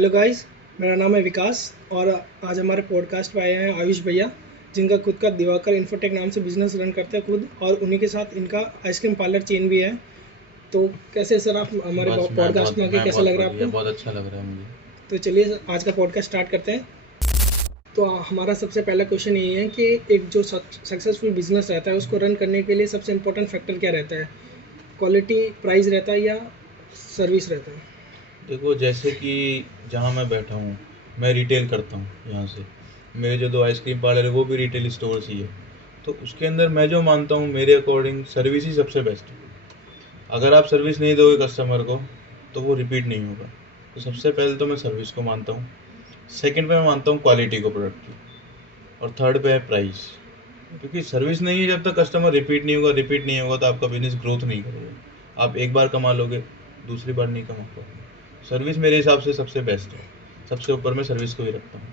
Hello guys, मेरा नाम है विकास और आज हमारे पॉडकास्ट पे आए हैं आयुष भैया, जिनका खुद का दिवाकर इन्फोटेक नाम से बिजनेस रन करते हैं खुद, और उन्हीं के साथ इनका आइसक्रीम पार्लर चेन भी है। तो कैसे सर, आप हमारे बस पॉडकास्ट में आके कैसा बहुत लग रहा है बढ़िया, आपको? बहुत अच्छा लग रहा है मुझे। तो चलिए आज का पॉडकास्ट स्टार्ट करते हैं। तो हमारा सबसे पहला क्वेश्चन ये है कि एक जो सक्सेसफुल बिजनेस रहता है उसको रन करने के लिए सबसे इम्पोर्टेंट फैक्टर क्या रहता है? क्वालिटी, प्राइस रहता है या सर्विस रहता है? देखो, जैसे कि जहाँ मैं बैठा हूँ, मैं रिटेल करता हूँ यहाँ से। मेरे जो 2 आइसक्रीम पार्लर है वो भी रिटेल स्टोर्स ही है। तो उसके अंदर मैं जो मानता हूँ, मेरे अकॉर्डिंग सर्विस ही सबसे बेस्ट है। अगर आप सर्विस नहीं दोगे कस्टमर को तो वो रिपीट नहीं होगा। तो सबसे पहले तो मैं सर्विस को मानता हूँ। सेकंड पे मैं मानता हूँ क्वालिटी को प्रोडक्ट की। और थर्ड पे है प्राइस। क्योंकि सर्विस नहीं है, जब तक कस्टमर रिपीट नहीं होगा तो आपका बिजनेस ग्रोथ नहीं करेगा। आप एक बार कमा लोगे, दूसरी बार नहीं कमा पाओगे। सर्विस मेरे हिसाब से सबसे बेस्ट है। सबसे ऊपर मैं सर्विस को ही रखता हूँ।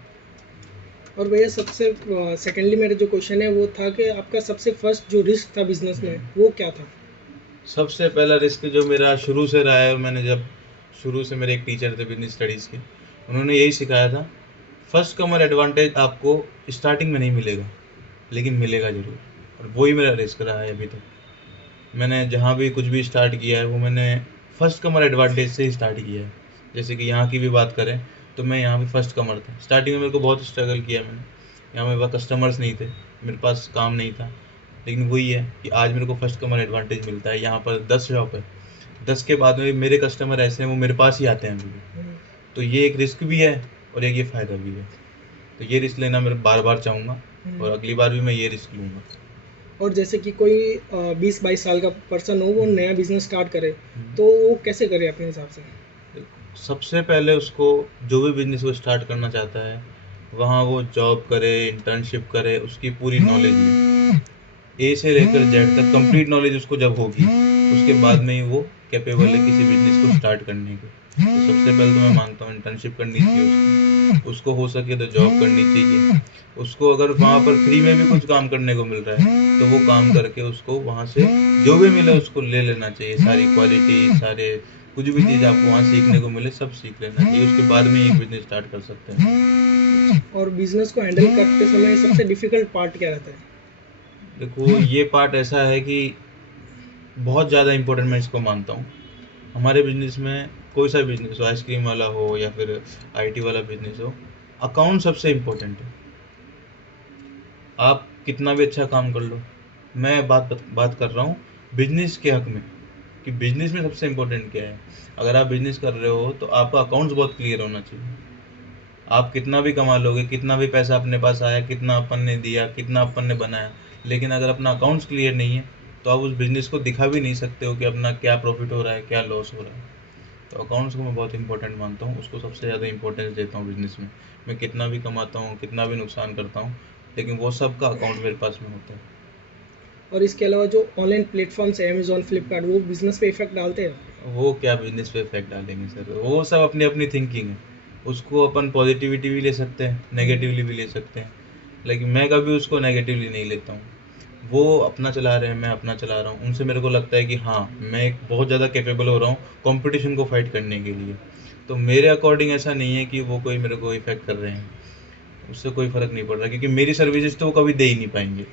और भैया सबसे सेकेंडली मेरा जो क्वेश्चन है वो था कि आपका सबसे फर्स्ट जो रिस्क था बिजनेस में वो क्या था? सबसे पहला रिस्क जो मेरा शुरू से रहा है, और मैंने जब शुरू से, मेरे एक टीचर थे बिजनेस स्टडीज़ के, उन्होंने यही सिखाया था, फर्स्ट कमर एडवांटेज आपको स्टार्टिंग में नहीं मिलेगा, लेकिन मिलेगा ज़रूर। और वही मेरा रिस्क रहा है अभी तक। मैंने जहाँ भी कुछ भी स्टार्ट किया है वो मैंने फर्स्ट कमर एडवांटेज से ही स्टार्ट किया है। जैसे कि यहाँ की भी बात करें तो मैं यहाँ भी फर्स्ट कमर था। स्टार्टिंग में मेरे को बहुत स्ट्रगल किया मैंने। यहाँ मेरे पास कस्टमर्स नहीं थे, मेरे पास काम नहीं था। लेकिन वही है कि आज मेरे को फर्स्ट कमर एडवांटेज मिलता है। यहाँ पर 10 शॉप है, 10 के बाद में मेरे कस्टमर ऐसे हैं वो मेरे पास ही आते हैं अभी भी। तो ये एक रिस्क भी है और एक ये फ़ायदा भी है। तो ये रिस्क लेना मैं बार बार चाहूँगा और अगली बार भी मैं ये रिस्क लूँगा। और जैसे कि कोई 20-22 साल का पर्सन हो, वो नया बिजनेस स्टार्ट करे, तो वो कैसे करे अपने हिसाब से? सबसे पहले उसको, जो भी बिजनेस वो स्टार्ट करना चाहता है, वहाँ वो जॉब करे, इंटर्नशिप करे, उसकी पूरी नॉलेज ले। ए से लेकर जेड तक कंप्लीट नॉलेज उसको जब होगी, उसके बाद में ही वो कैपेबल है किसी बिजनेस को स्टार्ट करने के। तो सबसे पहले तो मैं मानता हूँ इंटर्नशिप करनी चाहिए उसको हो सके तो जॉब करनी चाहिए उसको। अगर वहाँ पर फ्री में भी कुछ काम करने को मिल रहा है तो वो काम करके उसको वहाँ से जो भी मिले उसको ले लेना चाहिए। सारी क्वालिटी, सारे कुछ भी चीज़ आपको वहाँ सीखने को मिले सब सीख लेना चाहिए। उसके बाद में एक बिजनेस स्टार्ट कर सकते हैं। और बिजनेस को हैंडल करते समय सबसे डिफिकल्ट पार्ट क्या रहता है? देखो, ये पार्ट ऐसा है कि बहुत ज़्यादा इम्पोर्टेंट मैं इसको मानता हूँ। हमारे बिजनेस में कोई सा बिजनेस हो, आइसक्रीम वाला हो या फिर आईटी वाला बिजनेस हो, अकाउंट सबसे इम्पोर्टेंट है। आप कितना भी अच्छा काम कर लो, मैं बात कर रहा हूँ बिजनेस के हक में, कि बिजनेस में सबसे इम्पोर्टेंट क्या है। अगर आप बिजनेस कर रहे हो तो आपका अकाउंट्स बहुत क्लियर होना चाहिए। आप कितना भी कमा लोगे, कितना भी पैसा अपने पास आया, कितना अपन ने दिया, कितना अपन ने बनाया, लेकिन अगर अपना अकाउंट्स क्लियर नहीं है तो आप उस बिजनेस को दिखा भी नहीं सकते हो कि अपना क्या प्रॉफिट हो रहा है, क्या लॉस हो रहा है। तो अकाउंट्स को मैं बहुत इंपॉर्टेंट मानता हूँ, उसको सबसे ज़्यादा इंपॉर्टेंस देता हूँ बिजनेस में। मैं कितना भी कमाता हूँ, कितना भी नुकसान करता हूँ, लेकिन वो सब का अकाउंट मेरे पास में होता है। और इसके अलावा जो ऑनलाइन प्लेटफॉर्म्स है, अमेजोन, फ्लिपकार्ट, वो बिजनेस पे इफेक्ट डालते हैं? वो क्या बिजनेस पे इफेक्ट डालेंगे सर, वो सब अपनी अपनी थिंकिंग है। उसको अपन पॉजिटिविटी भी ले सकते हैं, नेगेटिवली भी ले सकते हैं, लेकिन मैं कभी उसको नेगेटिवली नहीं लेता हूँ। वो अपना चला रहे हैं, मैं अपना चला रहा हूँ। उनसे मेरे को लगता है कि हाँ, मैं एक बहुत ज़्यादा कैपेबल हो रहा हूँ कंपटीशन को फाइट करने के लिए। तो मेरे अकॉर्डिंग ऐसा नहीं है कि वो कोई मेरे को इफेक्ट कर रहे हैं, उससे कोई फ़र्क नहीं पड़ रहा, क्योंकि मेरी सर्विसेज तो वो कभी दे ही नहीं पाएंगे।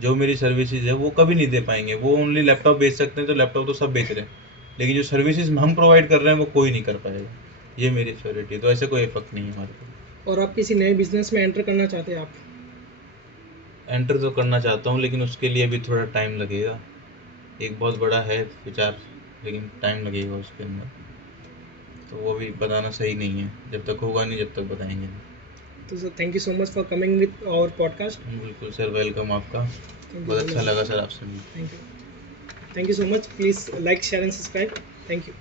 जो मेरी सर्विसेज है वो कभी नहीं दे पाएंगे। वो ओनली लैपटॉप बेच सकते हैं, तो लैपटॉप तो सब बेच रहे हैं, लेकिन जो सर्विसेज हम प्रोवाइड कर रहे हैं वो कोई नहीं कर पाएगा। ये मेरी श्योरिटी है। तो ऐसे कोई इफेक्ट नहीं है हमारे को। और आप किसी नए बिजनेस में एंटर करना चाहते हैं आप? एंटर तो करना चाहता हूँ, लेकिन उसके लिए भी थोड़ा टाइम लगेगा। एक बहुत बड़ा है विचार, लेकिन टाइम लगेगा उसके अंदर। तो वो भी बताना सही नहीं है, जब तक होगा नहीं जब तक बताएंगे नहीं। तो sir, thank you so much for coming with our podcast. बिल्कुल सर, वेलकम आपका। थैंक बहुत यू अच्छा लगा सर आपसे मिलकर। Thank you so much. Please like, share and subscribe. Thank you.